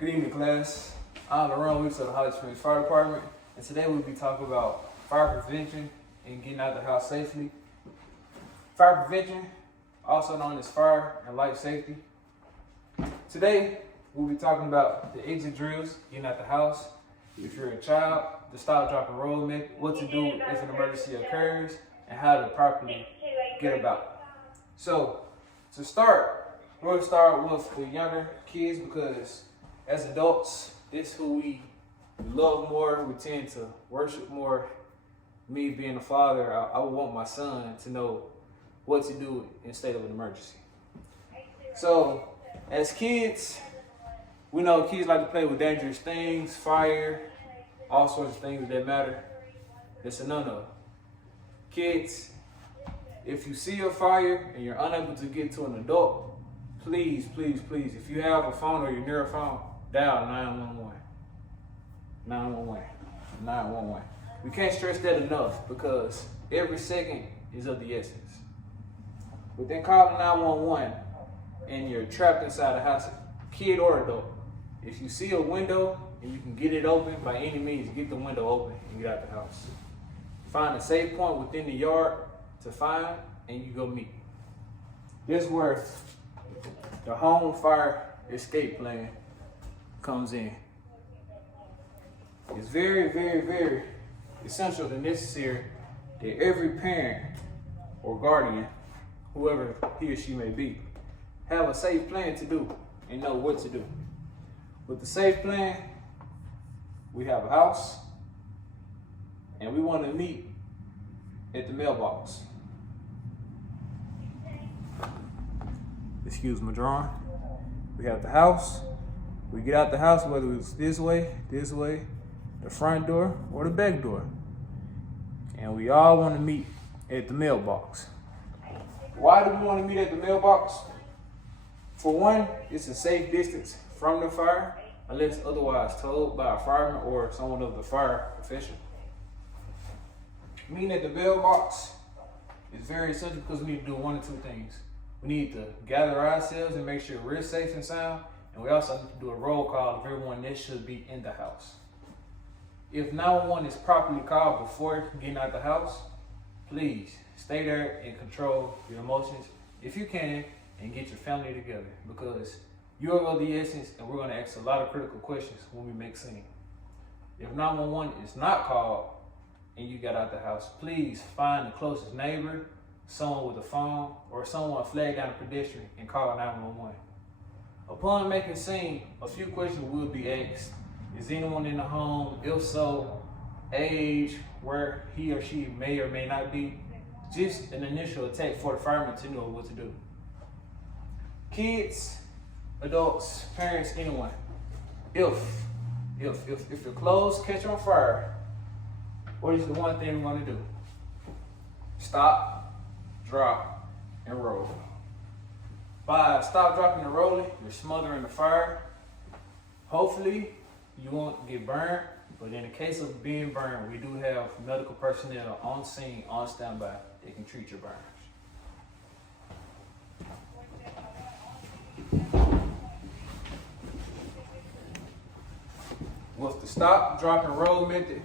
Good evening, class. I'm Aaron Weeks of the Holly Springs Fire Department, and today we'll be talking about fire prevention and getting out of the house safely. Fire prevention, also known as fire and life safety. Today, we'll be talking about the exit drills, getting out the house. If you're a child, the stop, drop, and roll method, what to do if an emergency occurs, and how to properly get about. So, to start, we're going to start with the younger kids because as adults, this is who we love more, we tend to worship more. Me being a father, I would want my son to know what to do in state of an emergency. So, as kids, we know kids like to play with dangerous things, fire, all sorts of things that matter. It's a no-no. Kids, if you see a fire and you're unable to get to an adult, please, please, please, if you have a phone or you're near a phone, dial 911. 911. 911. We can't stress that enough because every second is of the essence. Within calling 911 and you're trapped inside a house, kid or adult, if you see a window and you can get it open, by any means, get the window open and get out the house. Find a safe point within the yard to find and you go meet. This is where the home fire escape plan comes in. It's very, very, very essential and necessary that every parent or guardian, whoever he or she may be, have a safe plan to do and know what to do. With the safe plan, we have a house and we want to meet at the mailbox. Excuse my drawing. We have the house. We get out the house, whether it's this way, the front door, or the back door. And we all want to meet at the mailbox. Why do we want to meet at the mailbox? For one, it's a safe distance from the fire, unless otherwise told by a fireman or someone of the fire profession. Meeting at the mailbox is very essential because we need to do one of two things. We need to gather ourselves and make sure we're safe and sound, and we also need to do a roll call of everyone that should be in the house. If 911 is properly called before getting out the house, please stay there and control your emotions if you can and get your family together because you are of the essence and we're going to ask a lot of critical questions when we make scene. If 911 is not called and you got out the house, please find the closest neighbor, someone with a phone, or someone flag down a pedestrian and call 911. Upon making scene, a few questions will be asked. Is anyone in the home? If so, age, where he or she may or may not be. Just an initial attack for the fireman to know what to do. Kids, adults, parents, anyone. If your clothes catch on fire, what is the one thing we want to do? Stop, drop, and roll. By stop, dropping, and rolling, you're smothering the fire. Hopefully, you won't get burned, but in the case of being burned, we do have medical personnel on scene, on standby, that can treat your burns. With the stop, drop, and roll method,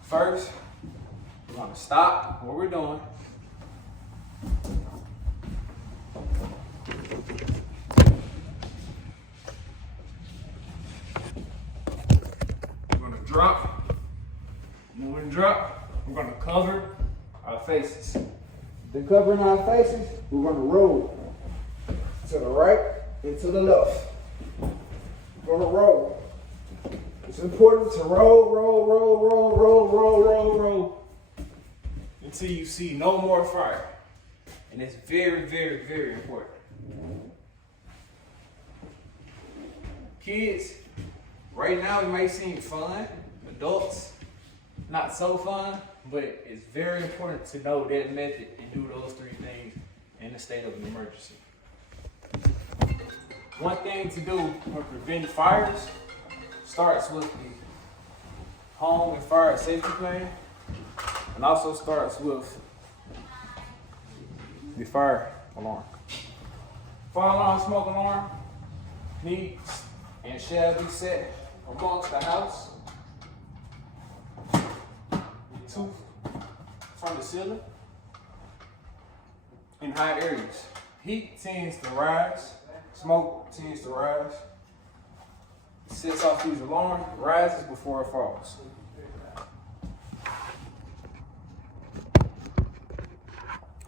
first, we're going to stop what we're doing. We're going to drop. When we drop, we're going to cover our faces. Then covering our faces, we're going to roll to the right and to the left. We're going to roll. It's important to roll until you see no more fire. And it's very, very, very important. Kids, right now it may seem fun. Adults, not so fun, but it's very important to know that method and do those three things in the state of an emergency. One thing to do when preventing fires starts with the home and fire safety plan, and also starts with the fire alarm. Fire alarm, smoke alarm needs and and shall be set amongst the house. Two from the ceiling in high areas. Heat tends to rise, smoke tends to rise. It sets off these alarms, rises before it falls.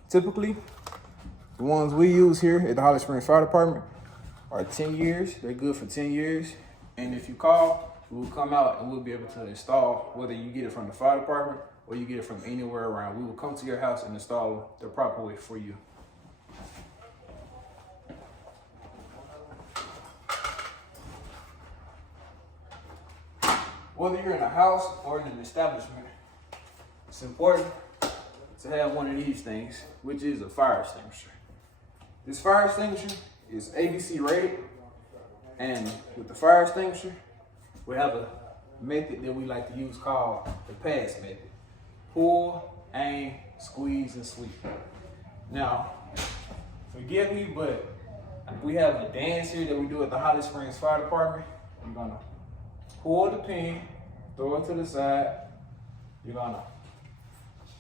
Typically, the ones we use here at the Holly Springs Fire Department are 10 years. They're good for 10 years. And if you call, we'll come out and we'll be able to install, whether you get it from the fire department or you get it from anywhere around. We will come to your house and install the proper way for you. Whether you're in a house or in an establishment, it's important to have one of these things, which is a fire extinguisher. This fire extinguisher is ABC rated, and with the fire extinguisher, we have a method that we like to use called the pass method. Pull, aim, squeeze, and sweep. Now, forgive me, but we have a dance here that we do at the Holly Springs Fire Department. You're gonna pull the pin, throw it to the side. You're gonna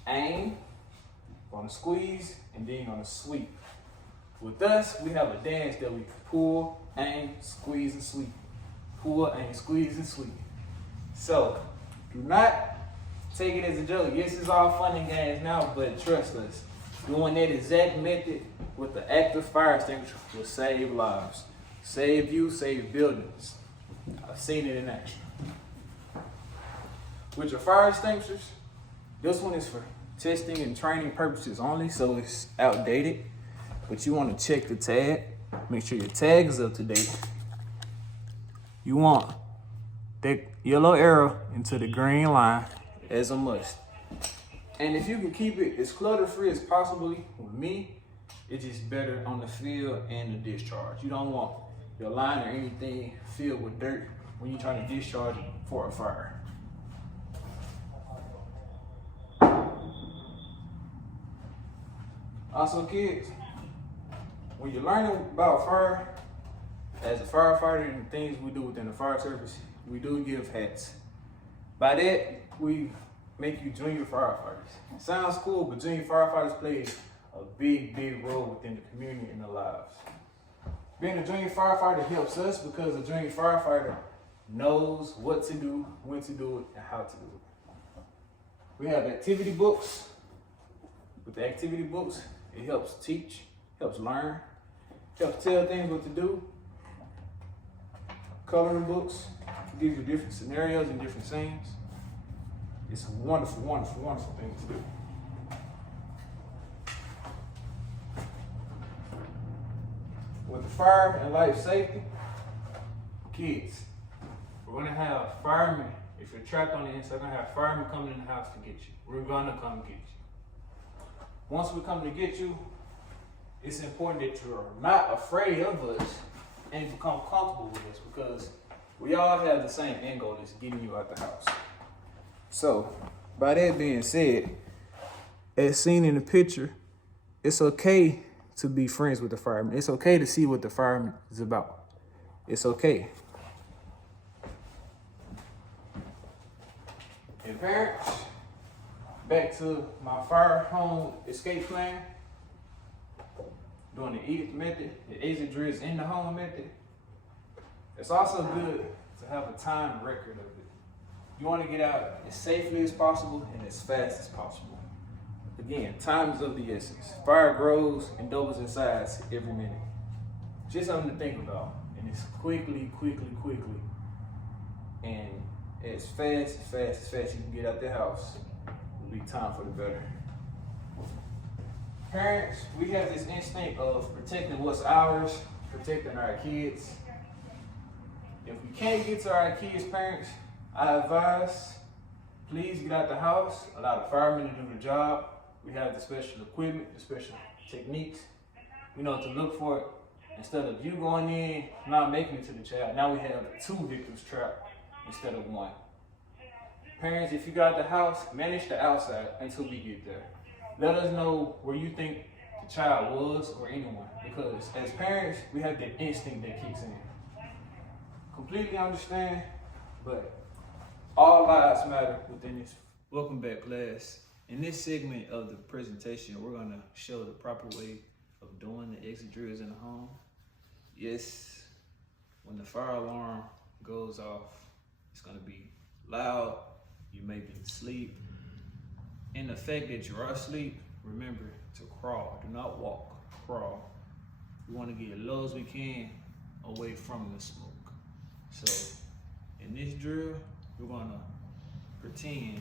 aim, you're gonna squeeze, and then you're gonna sweep. With us, we have a dance that we pull, aim, squeeze, and sweep. Pull, aim, squeeze, and sweep. So, do not take it as a joke. Yes, it's all fun and games now, but trust us, doing that exact method with the active fire extinguisher will save lives. Save you, save buildings. I've seen it in action. With your fire extinguishers, this one is for testing and training purposes only, so it's outdated. But you want to check the tag, make sure your tag is up to date. You want that yellow arrow into the green line as a must. And if you can keep it as clutter-free as possibly, with me, it's just better on the field and the discharge. You don't want your line or anything filled with dirt when you're trying to discharge it for a fire. Also, kids, when you're learning about fire, as a firefighter and the things we do within the fire service, we do give hats. By that, we make you junior firefighters. It sounds cool, but junior firefighters play a big, big role within the community and the lives. Being a junior firefighter helps us because a junior firefighter knows what to do, when to do it, and how to do it. We have activity books. With the activity books, it helps teach, helps learn, helps tell things what to do. Coloring books gives you different scenarios and different scenes. It's a wonderful, wonderful, wonderful thing to do. With the fire and life safety, kids, we're gonna have firemen. If you're trapped on the inside, we're gonna have firemen coming in the house to get you. We're gonna come get you. Once we come to get you, it's important that you're not afraid of us and become comfortable with us, because we all have the same end goal, is getting you out the house. So, by that being said, as seen in the picture, it's okay to be friends with the fireman. It's okay to see what the fireman is about. It's okay. And parents, back to my fire home escape plan, doing the EDIT method, the exit drills in the home method. It's also good to have a time record of it. You want to get out as safely as possible and as fast as possible. Again, time is of the essence. Fire grows and doubles in size every minute. Just something to think about. And it's quickly, and as fast you can get out the house, it'll be time for the better. Parents, we have this instinct of protecting what's ours, protecting our kids. If we can't get to our kids' parents, I advise, please get out the house, allow the firemen to do the job. We have the special equipment, the special techniques. We know what to look for it. Instead of you going in, not making it to the child, now we have 2 victims trapped instead of 1. Parents, if you got the house, manage the outside until we get there. Let us know where you think the child was or anyone, because as parents, we have that instinct that kicks in. completely understand, but all lives matter within this. Welcome back, class. In this segment of the presentation, we're gonna show the proper way of doing the exit drills in the home. Yes, when the fire alarm goes off, it's gonna be loud, you may be asleep. In the fact that you are asleep, remember to crawl, do not walk, crawl. We wanna get as low as we can away from the smoke. So in this drill, we're gonna pretend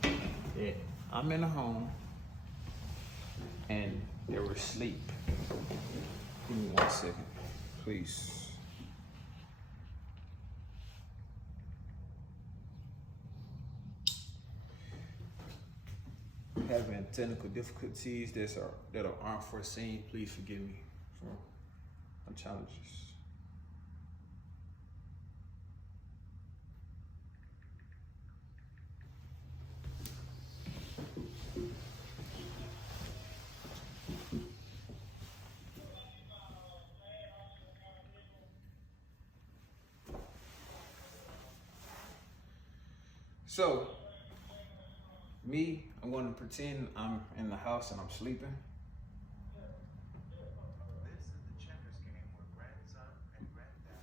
that I'm in a home and they were asleep. Give me 1 second, please. Having technical difficulties that are unforeseen, please forgive me for my challenges. So, I'm going to pretend I'm in the house and I'm sleeping. This is the checkers game where grandson and granddad.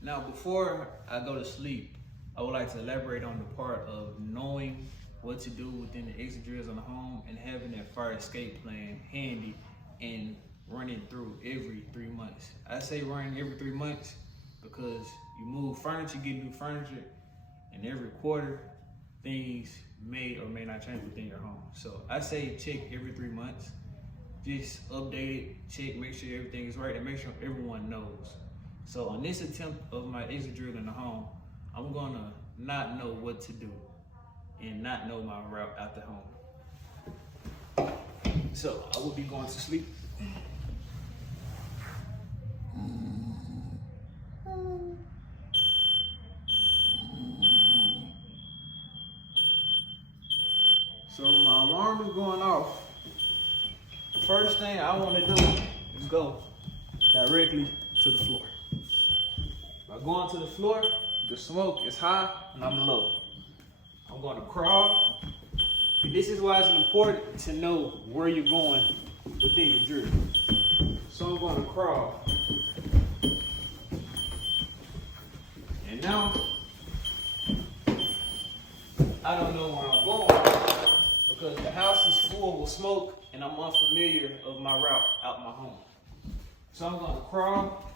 Now, before I go to sleep, I would like to elaborate on the part of knowing what to do within the exit drills in the home and having that fire escape plan handy and running through every 3 months. I say running every 3 months because you move furniture, get new furniture, and every quarter things may or may not change within your home. So I say check every 3 months. Just update it, check, make sure everything is right, and make sure everyone knows. So on this attempt of my exit drill in the home, I'm gonna not know what to do and not know my route out the home. So I will be going to sleep. So my alarm is going off. The first thing I want to do is go directly to the floor. By going to the floor, the smoke is high and I'm low. I'm going to crawl. And this is why it's important to know where you're going within your drill. So I'm going to crawl. And now, I don't know where I'm going because the house is full of smoke and I'm unfamiliar of my route out my home. So I'm going to crawl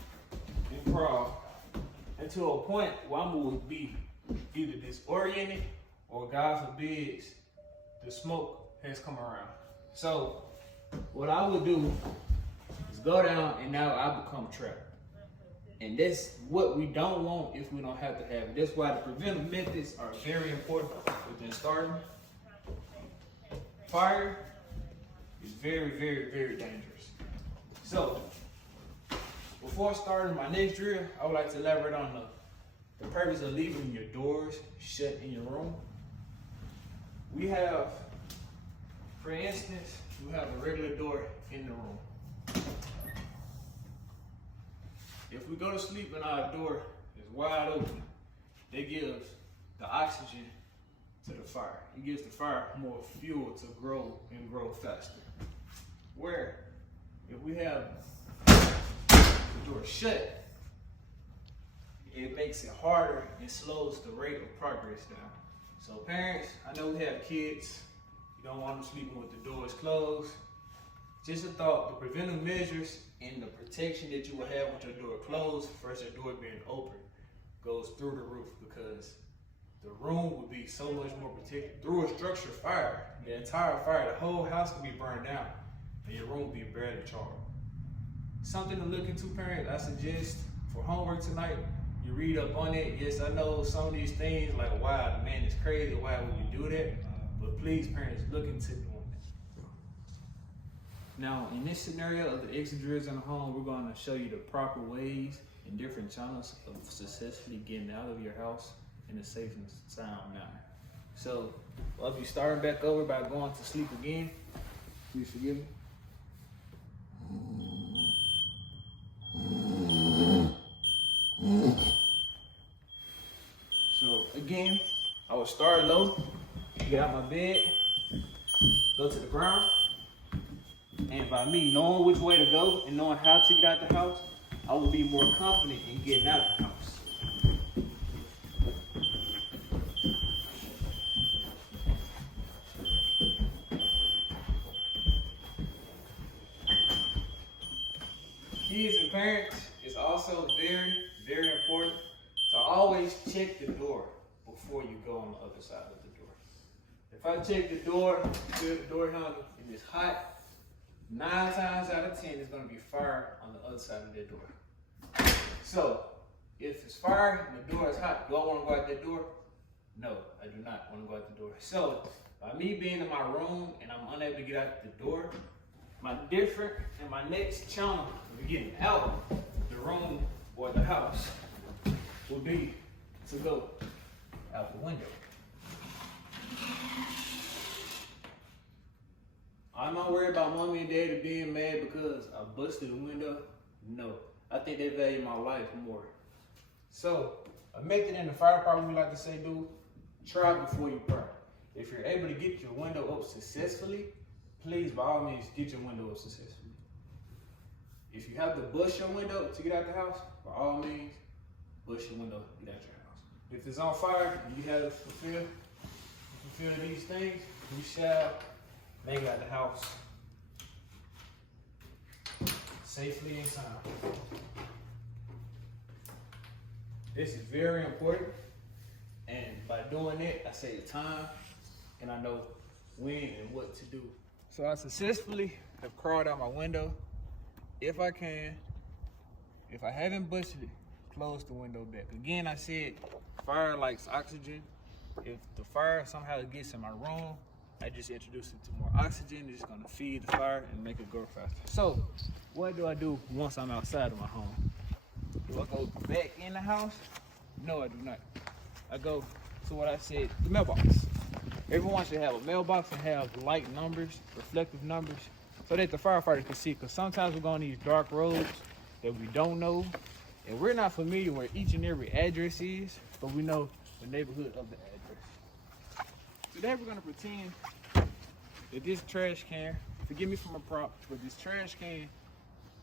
and crawl until a point where I'm going to be either disoriented or, God forbid, the smoke has come around. So what I would do is go down and now I become trapped. And that's what we don't want if we don't have to have it. That's why the preventive methods are very important within starting. Fire is very, very, very dangerous. So, before starting my next drill, I would like to elaborate on the purpose of leaving your doors shut in your room. We have, for instance, you have a regular door in the room. If we go to sleep and our door is wide open, that gives the oxygen to the fire. It gives the fire more fuel to grow and grow faster. Where if we have the door shut, it makes it harder and slows the rate of progress down. So parents, I know we have kids, you don't want them sleeping with the doors closed. Just a thought, the preventive measures and the protection that you will have with your door closed versus your door being open goes through the roof because the room would be so much more protected. Through a structure fire, the entire fire, the whole house could be burned down and your room would be barely charred. Something to look into, parents, I suggest for homework tonight, you read up on it. Yes, I know some of these things like, wow, man, it's crazy, why would we do that? But please, parents, look into doing it. Now, in this scenario of the exit drills in the home, we're going to show you the proper ways and different channels of successfully getting out of your house in a safe and sound manner. So, well, if you start back over by going to sleep again, please forgive me. Again, I will start low, get out my bed, go to the ground, and by me knowing which way to go and knowing how to get out the house, I will be more confident in getting out the house. Kids and parents, it's also very, very important to always check the door before you go on the other side of the door. If I check the door, feel the door handle, and it's hot, 9 times out of 10, it's gonna be fire on the other side of that door. So, if it's fire and the door is hot, do I wanna go out that door? No, I do not wanna go out the door. So, by me being in my room and I'm unable to get out the door, my next challenge of getting out the room or the house will be to go out the window. I'm not worried about mommy and daddy being mad because I busted the window. No, I think they value my life more. So, a method in the fire department we like to say, dude, try before you burn. If you're able to get your window up successfully, please, by all means, get your window up successfully. If you have to bust your window to get out the house, by all means, bust your window to get out your house. If it's on fire and you have to fulfill these things, you shall make it out the house safely in time. This is very important, and by doing it, I save time and I know when and what to do. So I successfully have crawled out my window. If I can, if I haven't busted it, close the window back. Again, I said fire likes oxygen. If the fire somehow gets in my room, I just introduce it to more oxygen. It's gonna feed the fire and make it grow faster. So, what do I do once I'm outside of my home? Do I go back in the house? No, I do not. I go to what I said, the mailbox. Everyone should have a mailbox and have light numbers, reflective numbers, so that the firefighters can see. Because sometimes we go on these dark roads that we don't know, and we're not familiar where each and every address is, but we know the neighborhood of the address. Today we're gonna pretend that this trash can, forgive me for my prop, but this trash can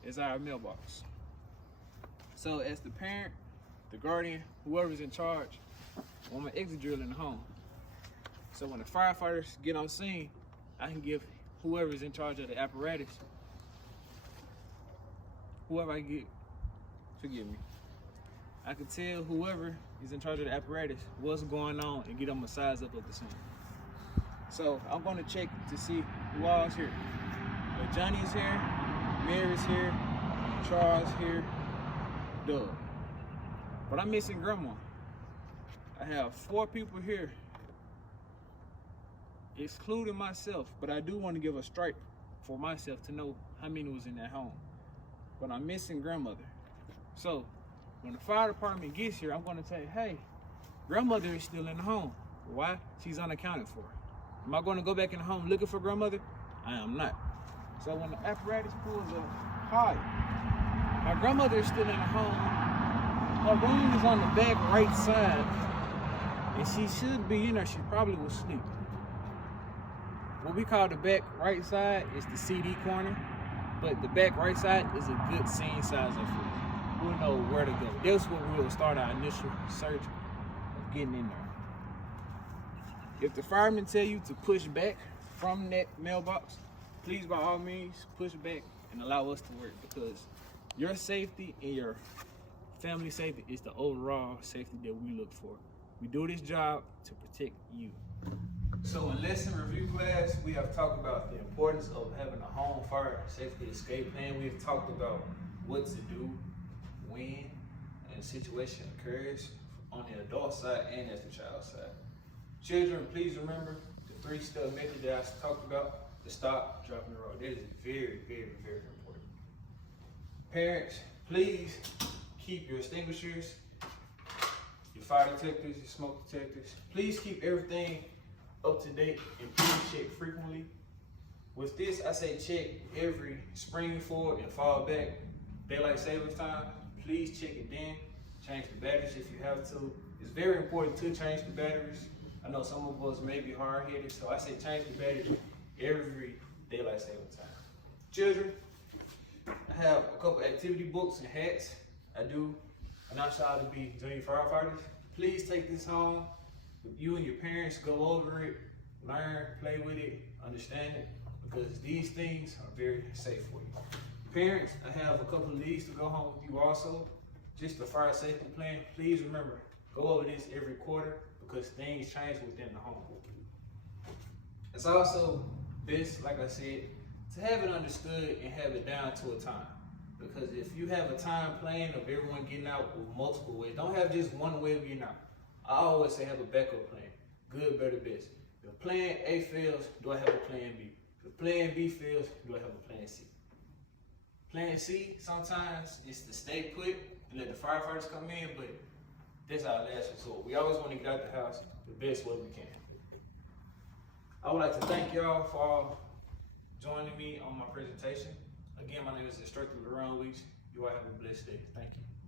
is our mailbox. So as the parent, the guardian, whoever's in charge, I want my exit drill in the home. So when the firefighters get on scene, I can give whoever's in charge of the apparatus, whoever I get, forgive me, I can tell whoever is in charge of the apparatus what's going on and get them a size up of the scene. So I'm gonna check to see who all is here. So Johnny's here, Mary's here, Charles here, Doug. But I'm missing Grandma. I have 4 people here, excluding myself, but I do want to give a stripe for myself to know how many was in that home. But I'm missing Grandmother. So when the fire department gets here, I'm gonna say, hey, Grandmother is still in the home. Why? She's unaccounted for. Am I gonna go back in the home looking for Grandmother? I am not. So when the apparatus pulls up, hi, my grandmother is still in the home. Her room is on the back right side, and she should be in there. She probably was asleep. What we call the back right side is the CD corner, but the back right side is a good scene size of food. We'll know where to go. That's where we'll start our initial search of getting in there. If the firemen tell you to push back from that mailbox, please by all means push back and allow us to work, because your safety and your family safety is the overall safety that we look for. We do this job to protect you. So in lesson review class, we have talked about the importance of having a home fire safety escape plan. We have talked about what to do when a situation occurs on the adult side and as the child side. Children, please remember the 3-step method that I talked about: the stop, drop, and roll. That is very, very, very important. Parents, please keep your extinguishers, your fire detectors, your smoke detectors. Please keep everything up to date and please check frequently. With this, I say check every spring forward and fall back. Daylight savings time, please check it then. change the batteries if you have to. It's very important to change the batteries. I know some of us may be hard-headed, so I say change the batteries every daylight saving time. Children, I have a couple activity books and hats. I do announce y'all to be junior firefighters. Please take this home. You and your parents go over it, learn, play with it, understand it, because these things are very safe for you. Parents, I have a couple of these to go home with you also. Just the fire safety plan. Please remember, go over this every quarter because things change within the home. It's also best, like I said, to have it understood and have it down to a time. Because if you have a time plan of everyone getting out with multiple ways, don't have just one way of getting out. I always say have a backup plan. Good, better, best. If plan A fails, do I have a plan B? If plan B fails, do I have a plan C? Plan C, sometimes it's to stay put and let the firefighters come in, but that's our last resort. We always want to get out the house the best way we can. I would like to thank y'all for joining me on my presentation. Again, my name is Instructor Weeks. You all have a blessed day. Thank you.